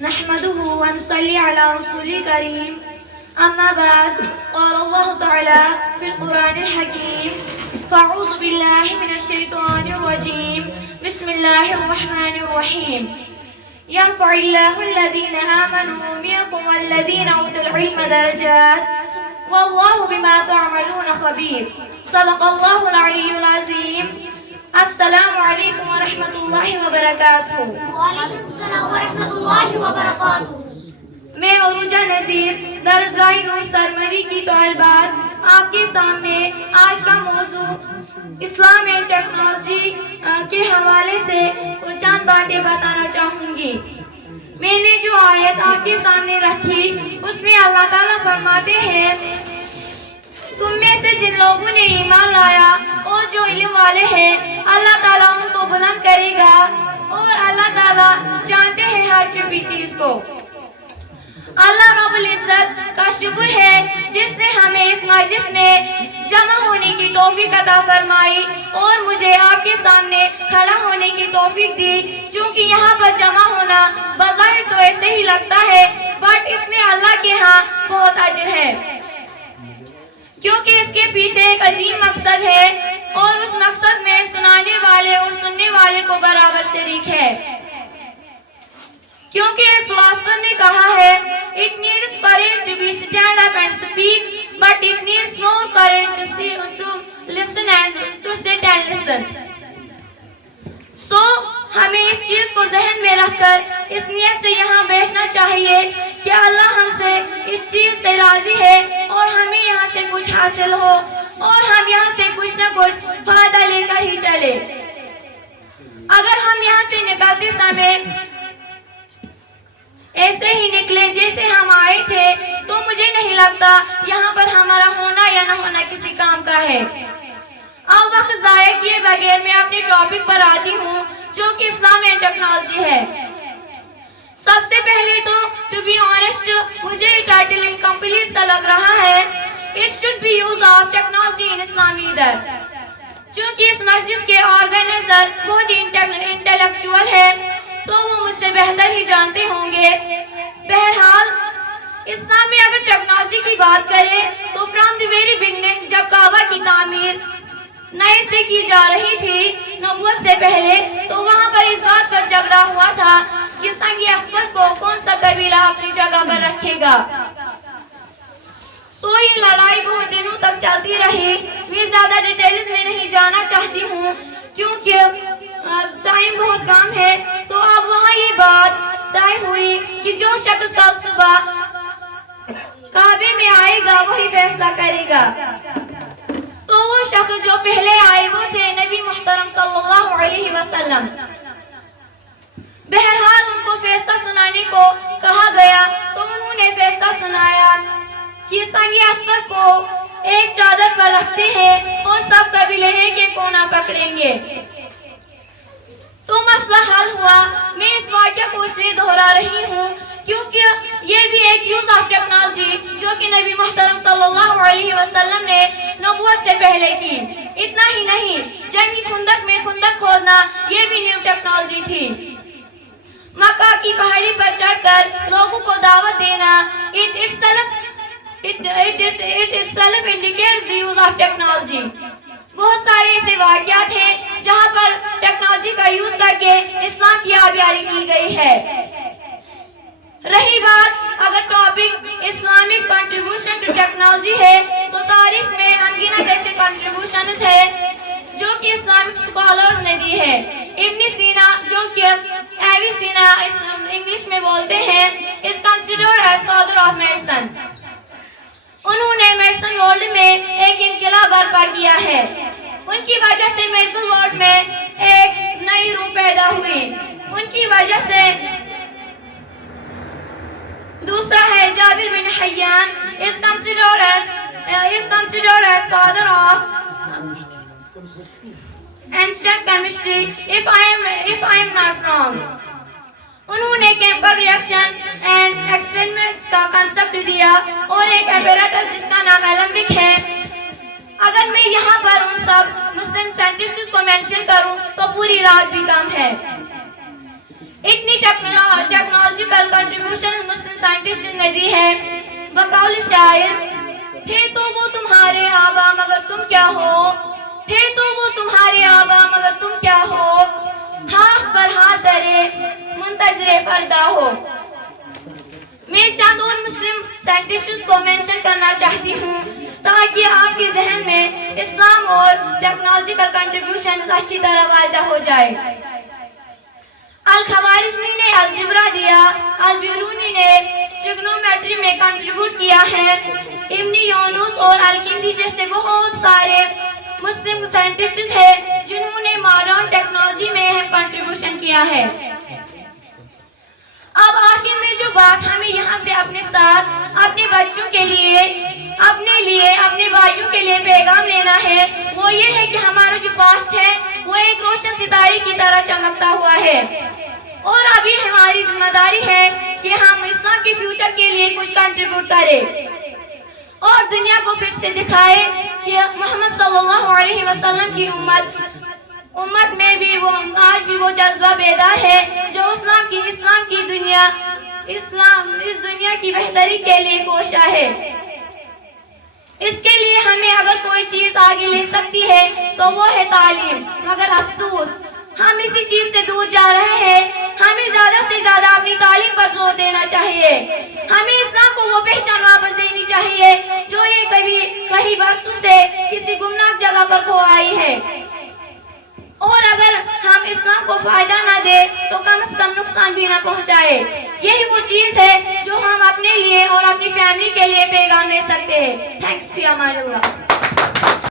نحمده ونصلي على رسول الكريم أما بعد قال الله تعالى في القرآن الحكيم فأعوذ بالله من الشيطان الرجيم بسم الله الرحمن الرحيم يرفع الله الذين آمنوا منكم والذين أوتوا العلم درجات والله بما تعملون خبير صدق الله العلي العظيم السلام علیکم ورحمۃ اللہ وبرکاتہ۔ وعلیکم السلام ورحمۃ اللہ وبرکاتہ۔ میں عروجہ نذیر درسگاہ نور سرمری کی طالبات آپ کے سامنے آج کا موضوع اسلام اینڈ ٹیکنالوجی کے حوالے سے کچھ چند باتیں بتانا چاہوں گی۔ میں نے جو آیت آپ کے سامنے رکھی اس میں اللہ تعالیٰ فرماتے ہیں تم میں سے جن لوگوں نے ایمان لایا اور جو علم والے ہیں اللہ تعالیٰ ان کو بلند کرے گا اور اللہ تعالیٰ جانتے ہیں ہر چھپی چیز کو۔ اللہ رب العزت کا شکر ہے جس نے ہمیں اس مجلس میں جمع ہونے کی توفیق عطا فرمائی اور مجھے آپ کے سامنے کھڑا ہونے کی توفیق دی، چونکہ یہاں پر جمع ہونا بظاہر تو ایسے ہی لگتا ہے بٹ اس میں اللہ کے ہاں بہت اجر ہے، کیونکہ اس کے پیچھے ایک عظیم مقصد ہے اور اس مقصد میں سنانے والے اور سننے والے کو برابر شریک ہے، کیونکہ ایک فلاسفر نے کہا ہے it needs courage to be stand up and speak but it needs more courage to listen and to sit and listen۔ سو ہمیں اس چیز کو ذہن میں رکھ کر اس نیت سے یہاں بیٹھنا چاہیے کہ اللہ ہم سے اس چیز سے راضی ہے اور ہمیں یہاں سے کچھ حاصل ہو اور ہم یہاں سے کچھ نہ کچھ فائدہ لے کر ہی چلے۔ اگر ہم یہاں سے نکلتے سمے ایسے ہی نکلے جیسے ہم آئے تھے تو مجھے نہیں لگتا یہاں پر ہمارا ہونا یا نہ ہونا کسی کام کا ہے۔ اب وقت ضائع کیے بغیر میں اپنے ٹاپک پر آتی ہوں جو کہ اسلام اینڈ ٹیکنالوجی ہے۔ سب سے پہلے تو ٹو بی آنیسٹ مجھے یہ ٹائٹل انکمپلیٹ سا لگ رہا ہے it should be use of technology in Islam either, چونکہ اس مجلس کے آرگنائزر بہت ہی انٹلیکچوئل ہے تو وہ مجھ سے بہتر ہی جانتے ہوں گے۔ بہرحال اسلام میں اگر ٹیکنالوجی کی بات کریں تو فرام دی ویری بگننگ جب کعبہ کی تعمیر نئے سے کی جا رہی تھی نبوت سے پہلے تو وہاں پر اس بات پر جھگڑا ہوا تھا کہ سنگ اسود کو کون سا قبیلہ اپنی جگہ پر رکھے گا، تو یہ لڑائی بہت دنوں تک چلتی رہی۔ میں زیادہ ڈیٹیلز میں نہیں جانا چاہتی ہوں کیونکہ ٹائم بہت کم ہے، تو اب وہاں یہ بات طے ہوئی کہ جو شخص کل صبح کعبے میں آئے گا وہی فیصلہ کرے گا، تو وہ شخص جو پہلے آئے وہ تھے نبی محترم صلی اللہ علیہ وسلم۔ بہرحال ان کو فیصلہ سنانے کو کہا گیا تو انہوں نے فیصلہ سنایا کہ سنگ اسود کو ایک چادر پر رکھتے ہیں اور سب قبیلے ایک ایک کونا پکڑیں گے، تو مسئلہ حل ہوا۔ میں اس واقعہ کو اس لیے دہرا رہی ہوں کیونکہ یہ بھی ایک یوز آف ٹیکنالوجی جو کہ نبی محترم صلی اللہ علیہ وسلم نے نبوت سے پہلے کی۔ اتنا ہی نہیں، جنگی خندق میں خندق کھودنا یہ بھی نیو ٹیکنالوجی تھی۔ مکہ کی پہاڑی پر چڑھ کر لوگوں کو دعوت دینا it itself indicates the use of technology۔ بہت سارے ایسے واقعات ہیں جہاں پر ٹیکنالوجی کا یوز کر کے اسلام کی آبیاری کی گئی ہے۔ رہی بات اگر topic Islamic contribution to technology ہے تو تاریخ میں انگنت ایسے کنٹریبیوشنز ہے جو کہ اسلامک اسکالرز نے دی ہے۔ ابن سینا جو کہ ایویسینا انگلش میں بولتے ہیں is considered as father of medicine۔ انہوں نے میڈیسن ورلڈ میں ایک انقلاب برپا کیا ہے، ان کی وجہ سے میڈیکل ورلڈ میں ایک نئی روح پیدا ہوئی، ان کی وجہ سے۔ دوسرا ہے جابر بن حیان is considered as father of ancient chemistry if I am not wrong۔ انہوں نے کیمیکل ریئیکشن اینڈ ایکسپیریمنٹس کا کنسپٹ دیا اور ایک ایپریٹس جس کا نام ایلمبک ہے۔ اگر میں یہاں پر ان سب مسلم سائنٹسٹس کو مینشن کروں تو پوری رات بھی کم ہے۔ اتنی ٹیکنالوجیکل سنت دی ہے بقول شاعر، تھے تو وہ تمہارے آبا مگر تم کیا ہو، تھے تو وہ تمہارے آبا مگر تم کیا ہو، ہاتھ پر ہاتھ دھرے منتظر فردا ہو۔ میں چند اور مسلم سائنٹسٹس کو مینشن کرنا چاہتی ہوں تاکہ آپ کے ذہن میں اسلام اور ٹیکنالوجی کا کنٹریبیوشن اچھی طرح واضح ہو جائے۔ الخوارزمی نے الجبرا دیا، البیرونی نے ٹریگنومیٹری میں کنٹریبیوٹ کیا ہے، ابن یونس اور الکندی جیسے بہت سارے مسلم سائنٹسٹس ہیں جنہوں نے ماڈرن ٹیکنالوجی میں اہم کنٹریبیوشن کیا ہے۔ اب آخر میں جو بات ہمیں یہاں سے اپنے ساتھ، اپنے بچوں کے لیے، اپنے لیے، اپنے بھائیوں کے لیے پیغام لینا ہے وہ یہ ہے کہ ہمارا جو پاسٹ ہے وہ ایک روشن ستارے کی طرح چمکتا ہوا ہے، اور ابھی ہماری ذمہ داری ہے کہ ہم اسلام کے فیوچر کے لیے کچھ کنٹریبیوٹ کریں اور دنیا کو پھر سے دکھائے کہ محمد صلی اللہ علیہ وسلم کی امت میں بھی وہ آج بھی وہ جذبہ بیدار ہے جو اس دنیا کی بہتری کے لیے کوشاں ہے۔ اس کے لیے ہمیں اگر کوئی چیز آگے لے سکتی ہے تو وہ ہے تعلیم، مگر افسوس ہم اسی چیز سے دور جا رہے ہیں۔ ہمیں زیادہ سے زیادہ اپنی تعلیم پر زور دینا چاہیے، ہمیں اسلام کو وہ پہچان واپس دینی چاہیے جو یہ کئی برسوں سے کسی گمنام جگہ پر کھو آئی ہے، اور اگر ہم اسلام کو فائدہ نہ دے تو کم از کم نقصان بھی نہ پہنچائے۔ یہی وہ چیز ہے جو ہم اپنے لیے اور اپنی فیملی کے لیے پیغام لے سکتے ہیں۔ تھینکس فی امان اللہ۔